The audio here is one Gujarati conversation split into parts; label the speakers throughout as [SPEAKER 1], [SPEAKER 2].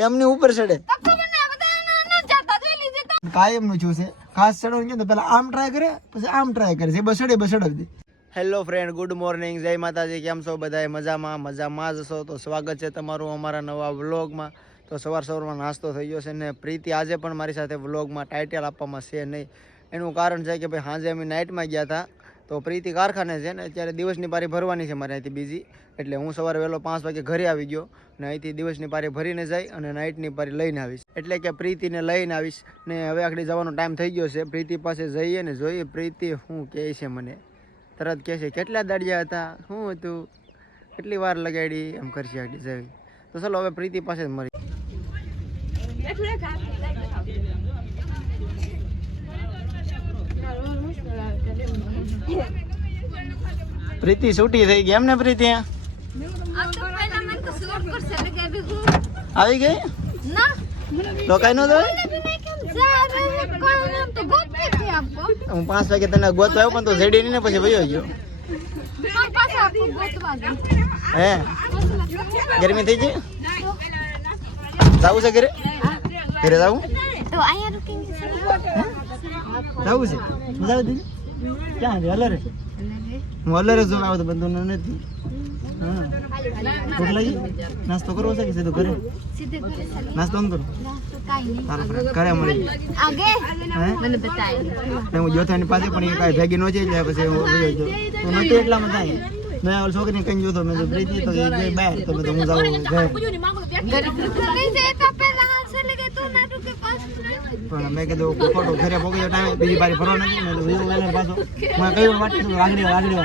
[SPEAKER 1] એમની ઉપર ચડે.
[SPEAKER 2] કાયમનું તો.
[SPEAKER 1] નું છું છે. ખાસ ચડવાનું કે પેલા આમ ટ્રાય કરે પછી આમ ટ્રાય કરે છે. બસડે દે હેલો ફ્રેન્ડ ગુડ મોર્નિંગ જય માતાજી કેમ છો બધા મજામાં મજામાં જ છો? તો સ્વાગત છે તમારું અમારા નવા વ્લોગમાં. તો સવાર સવારમાં નાસ્તો થઈ ગયો છે ને પ્રીતિ આજે પણ મારી સાથે વ્લોગમાં ટાઇટલ આપવામાં છે નહીં. એનું કારણ છે કે ભાઈ સાંજે અમે નાઇટમાં ગયા હતા. તો પ્રીતિ કારખાને છે ને અત્યારે દિવસની પારી ભરવાની છે મારે અહીંથી બીજી. એટલે હું સવારે વહેલો પાંચ વાગે ઘરે આવી ગયો ને અહીંથી દિવસની પારી ભરીને જાય અને નાઇટની પારી લઈને આવીશ. એટલે કે પ્રીતિને લઈને આવીશ ને હવે આગળ જવાનો ટાઈમ થઈ ગયો છે. પ્રીતિ પાસે જઈએ ને જોઈએ પ્રીતિ શું કહે છે મને. તરત કહે છે, કેટલા દાડિયા હતા? શું હતું? કેટલી વાર લગાડી? એમ કરશે આગળ જવી તો ચાલો હવે પ્રીતિ પાસે જ મળી
[SPEAKER 2] प्रीति छूटी थी गेम ने प्रीति यहाँ? आई गई? तो कहीं ना
[SPEAKER 1] तो हम पाँच वाके तने गोत आयो पण तो जेडी ने पछि भयो गयो
[SPEAKER 2] पण पास आपको गोतवा दे
[SPEAKER 1] ए गर्मी थी जी जाऊ से घरे घरे जाऊ
[SPEAKER 2] तो आया रुकेंगे
[SPEAKER 1] જવું છે? મજા દીધી? ક્યાં છે? અલરે? હું અલરે જો આવું તો બંધો નથી. હા. ભૂખ નાસ્તો કરવો છે કે સીધો ઘરે? નાસ્તો અંગ કરો. તારા ફ્રેન્ડ મળી.
[SPEAKER 2] મને
[SPEAKER 1] બતાય હું જોતો એની પાસે પણ એ કાંઈ ભેગી નહોતી એટલે પછી હું નથી એટલામાં થાય મેં ઓલ છોકરીને કઈ જોતો મેં તો પ્રીતિ, તો બહાર, તો તો હું જાઉં ઘરે. પણ મેં કીધું ખોટો ઘરે પોકી ટાઈમે બીજી બારી ભરવા નથી મેં તો વયો ગયો પાછો મેં કહ્યું માટે તું આગળ આગળ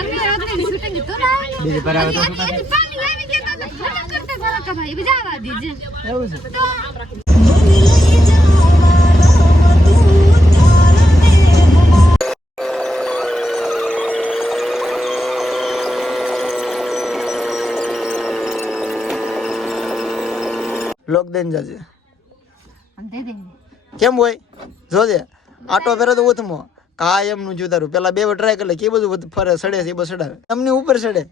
[SPEAKER 2] अभी रात में शूटिंग तो ना
[SPEAKER 1] બીજી પર આવે તો શું
[SPEAKER 2] ये तो पानी आने के बाद फोन करते सारा का भाई बजावा दीजिए
[SPEAKER 1] થાય? એવું છે
[SPEAKER 2] तो
[SPEAKER 1] લોક દઈને જાજે
[SPEAKER 2] हम दे देंगे
[SPEAKER 1] કેમ હોય? જોજે. આટો ફેરે તો ઉથમો. કાયમનું જુદારું પેલા બે ટ્રાય કરે કે બધું બધું ફરે સડે છે એ બધું સડાવે. તમને ઉપર સડે.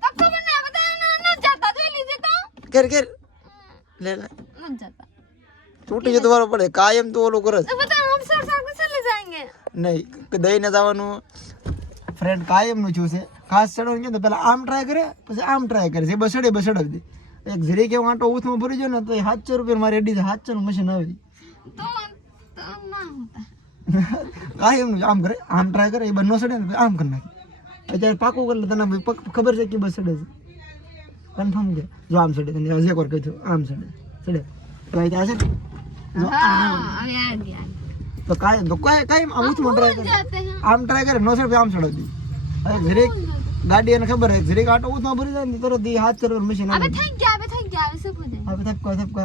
[SPEAKER 1] કેર કેર. લે લે. તૂટી જતો વારો પડે. કાયમ તો ઓલું કરે નહીં દઈને જવાનું. ફ્રેન્ડ કાયમનું છું છે ખાસ ચડવાનું કે પેલા આમ ટ્રાય કરે પછી આમ ટ્રાય કરે. છે બસ બસડે બસ સડે એક જરી કે આટો ઉથમાં ભરી જાય ને તો સાતસો રૂપિયા મારે એડી સાતસો નું મશીન આવી.
[SPEAKER 2] तो तो ना होता
[SPEAKER 1] કાયમ નું આમ કરે આમ ટ્રાય કરે એ બંને સડે ને પછી આમ કરી નાખે અત્યારે પાકું કરે તને ભઈ પક- ખબર છે કે બસ સડે છે કન્ફર્મ કે જો આમ સડે તને હજી એકવાર કહ્યું આમ સડે સડે પેલા ત્યાં છે ને, જો
[SPEAKER 2] हाँ अभी आ गया
[SPEAKER 1] તો કાયમ તો કાંઈ કાયમ આમ ઉથમાં ટ્રાય કરે
[SPEAKER 2] जाते हैं
[SPEAKER 1] આમ ટ્રાય કરે નો સડે આમ સડાવી દે હવે જરીક ગાડી એને ખબર હોય જરીક આટો ઉથમાં ભરી જાય ને તરત ઈ હાથ ચરવાર મશીન
[SPEAKER 2] अबे
[SPEAKER 1] આવે
[SPEAKER 2] थैंक गया अबे थैंक गया अबे सब हो जाएगा
[SPEAKER 1] હવે થપકો થપકો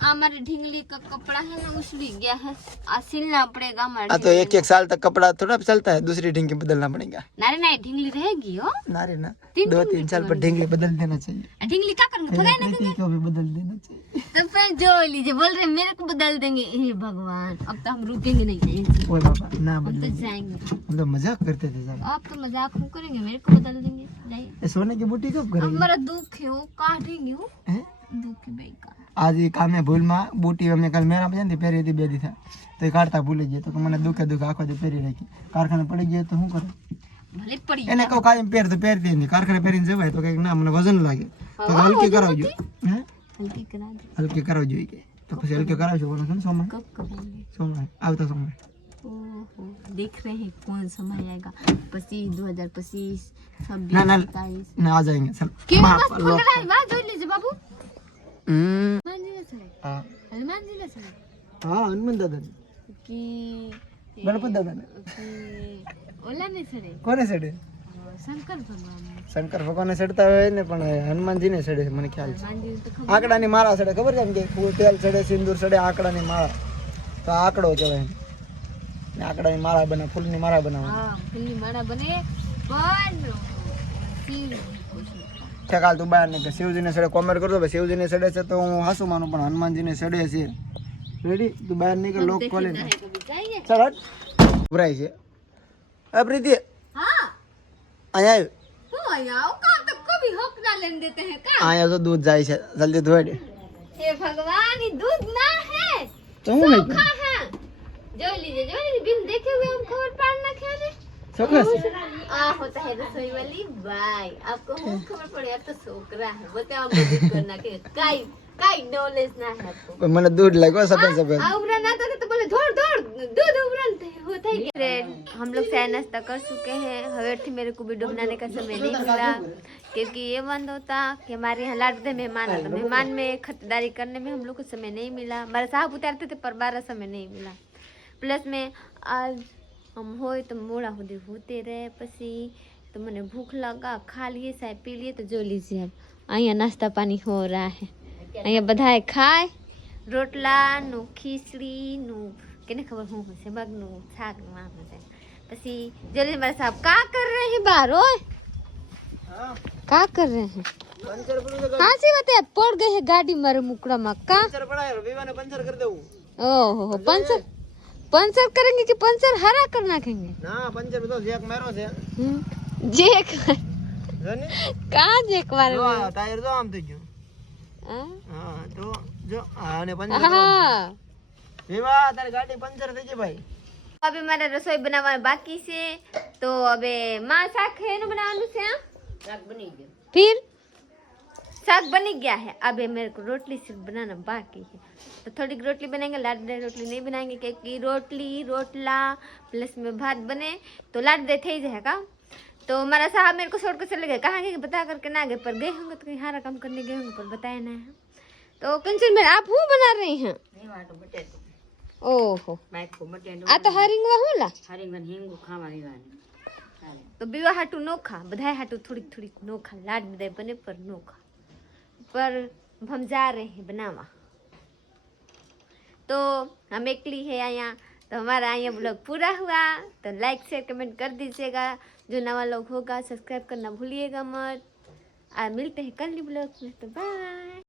[SPEAKER 2] हमारे ढींगली का कपड़ा है ना उछली गया है आ सिलना पड़ेगा हमारे
[SPEAKER 1] तो एक एक साल तक कपड़ा थोड़ा चलता है दूसरी ढींगी बदलना पड़ेगा
[SPEAKER 2] नारे नहीं ढींगली रहेगी हो
[SPEAKER 1] ना रे ना दो तीन साल पर ढींगली बदल देना चाहिए
[SPEAKER 2] ढींगली क्या करूँगा
[SPEAKER 1] पहले
[SPEAKER 2] भगाई
[SPEAKER 1] प्रीति को भी बदल देना चाहिए
[SPEAKER 2] तो फ्रेंड जो लीजिए बोल रहे मेरे को बदल देंगे हे भगवान अब तो हम रुकेंगे नहीं
[SPEAKER 1] ओए बाबा ना
[SPEAKER 2] हम तो
[SPEAKER 1] बदल
[SPEAKER 2] जाएँगे
[SPEAKER 1] हम तो मज़ाक करते थे साला
[SPEAKER 2] आप तो मज़ाक हम करेंगे मेरे को बदल देंगे जाइए
[SPEAKER 1] सोने की बूटी कब करेंगे
[SPEAKER 2] हमारा दुख है वो काटेंगे वो दुख है भाई का
[SPEAKER 1] आज ये काम है भूल માં બુટી અમે કાલ મેરા માં જતી પહેરી હતી બે દી થયા તો એ કાઢતા ભૂલી ગઈ તો કે મને દુખે દુખે આખો દી પહેરી રાખી કારખાને પડી ગઈ તો શું કરે
[SPEAKER 2] भले पड़ी
[SPEAKER 1] એને કહું કાયમ પહેર તો પહેરતી નહીં કારખાને પહેરીને જવાય તો કંઈક ના મને વજન લાગે તો કે હલકી કરાવજો હે
[SPEAKER 2] हल्की करा दे
[SPEAKER 1] હલકી કરાવજો ઈ કે તો તો પછી હલકે કરાવશું પણ છે ને સોમવારે
[SPEAKER 2] कब करेंगे
[SPEAKER 1] સોમવારે આવતા સોમવારે
[SPEAKER 2] ओहो देख रहे हैं कौन समय आएगा पच्चीस दो हजार पच्चीस
[SPEAKER 1] ना, ना।
[SPEAKER 2] छब्बीस सत्ताईस
[SPEAKER 1] ના આ જાયંગે ચાલ
[SPEAKER 2] क्यों
[SPEAKER 1] મા
[SPEAKER 2] मस्त
[SPEAKER 1] લો
[SPEAKER 2] पकड़ा है बात जोड़ लीजिए बाबू
[SPEAKER 1] હા હા હનુમાન દાદા કોને શંકર ભગવાનને સડતા હોય ને પણ હનુમાનજીને સડે મને ખ્યાલ છે આંકડાની માળા સડે ખબર છે એમ કે તેલ સડે સિંદૂર સડે આંકડાની માળા તો આંકડો કહેવાય ને આંકડાની માળા બને ફૂલની માળા
[SPEAKER 2] બનાવવાની ફૂલની માળા બને છે
[SPEAKER 1] કાલ તું બહાર નીકળે. શિવજીને સડે કોમેન્ટ કરતો ભાઈ શિવજીને સડે છે તો હું હાસું માનું પણ હનુમાનજીને સડે છે. રેડી તું બહાર નીકળ લોક ખોલે ચાલ ઉભરાય છે. હા પ્રીતિ. અહીંયા આવ્યું. તો દૂધ જાય છે. જલ્દી ધોઈ ચોક્કસ
[SPEAKER 2] आ होता है रसोई वाली बाय आपको हम खबर पड़े आप तो सोकरा है बताओ हमको दूध करना के काई काई नॉलेज ना है आपको
[SPEAKER 1] પણ મને દૂધ લાગ્યો સફેદ સફેદ
[SPEAKER 2] आ उबरा ना तो तो बोले दौड़ दौड़ दूध उबरा होता है फ्रेंड हम लोग चाय नाश्ता कर चुके हैं हवेठी मेरे को वीडियो बनाने का समय नहीं मिला क्योंकि ये बंद होता कि हमारे यहाँ लाडते मेहमान है तो मेहमान में खरीदारी करने में हम लोग को समय नहीं मिला हमारे साहब उतारते थे पर बारह समय नहीं मिला प्लस में आज આમ હોય તો મોડા સુધી ભૂતે રહે પછી તો મને ભૂખ લાગા ખા લઈએ સાહેબ પી લઈએ તો જોઈ લીજીએ આમ અહીંયા નાસ્તા પાણી હો રહે અહીંયા બધાએ ખાય. રોટલાનું ખીચડીનું કેને ખબર શું હશે મગનું શાકનું પછી જલ્દી મારા સાહેબ કા કર રહે હે બહાર ઓય? કા
[SPEAKER 1] કર રહે હે?
[SPEAKER 2] कहाँ से बताया पड़ गए है गाड़ी मारे मुकड़ा में
[SPEAKER 1] कहाँ पंचर पड़ा है रविवार ने
[SPEAKER 2] पंचर कर पंचर करेंगे कि पंचर हरा कर नाखेंगे
[SPEAKER 1] ના પંચર તો જેક માર્યો છે
[SPEAKER 2] हम्म, जेक
[SPEAKER 1] જો ને
[SPEAKER 2] कहाँ जेक मारे
[SPEAKER 1] જો આ ટાયર જો આમ થઈ ગયું
[SPEAKER 2] हाँ?
[SPEAKER 1] હા તો જો આ અને પંચર
[SPEAKER 2] हाँ
[SPEAKER 1] વિવા તારી ગાડી પંચર થઈ ગઈ ભાઈ
[SPEAKER 2] अभी हमारा रसोई बनावा बाकी से तो अबे माँ शाक है ना बनाने से हाँ? फिर साग बन ही गया है अभी मेरे को रोटली सिर्फ बनाना बाकी है तो थोड़ी रोटली बनाएंगे लाड दे रोटली नहीं बनाएंगे क्योंकि रोटली रोटला प्लस में भात बने तो लाड दे थे ही जाएगा तो हमारा साहब मेरे को छोड़ कर चले गए कहाँ गए बता करके ना गए पर गए होंगे तो कहीं हारा काम करने गए होंगे पर बताया ना है तो कंचन में आप हूँ बना रही हैं ओहो આ તો હરિંગવા હું લા તો બીવા હાટું નોખા બધાય હાટું થોડીક થોડીક નોખા લાડ બધાય બને પર नोखा पर हम जा रहे हैं बनावा। तो हम एक ली है यहाँ तो हमारा यहाँ ब्लॉग पूरा हुआ। तो लाइक शेयर कमेंट कर दीजिएगा। जो नवा लोग होगा सब्सक्राइब करना भूलिएगा मत। और मिलते हैं कल ब्लॉग में। तो बाय